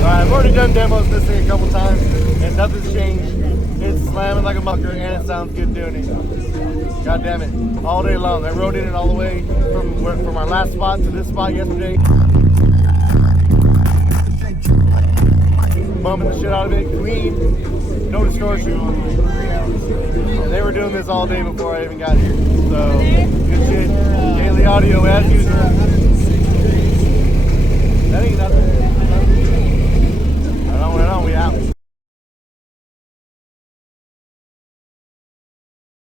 I've already done demos this thing a couple times, and nothing's changed. It's slamming like a mucker, and it sounds good doing it. God damn it, all day long. I rode in it all the way from our last spot to this spot yesterday. Bumping the shit out of it, clean, no distortion. And they were doing this all day before I even got here. So, good shit. Daily audio as usual. That ain't nothing. I don't know, we out.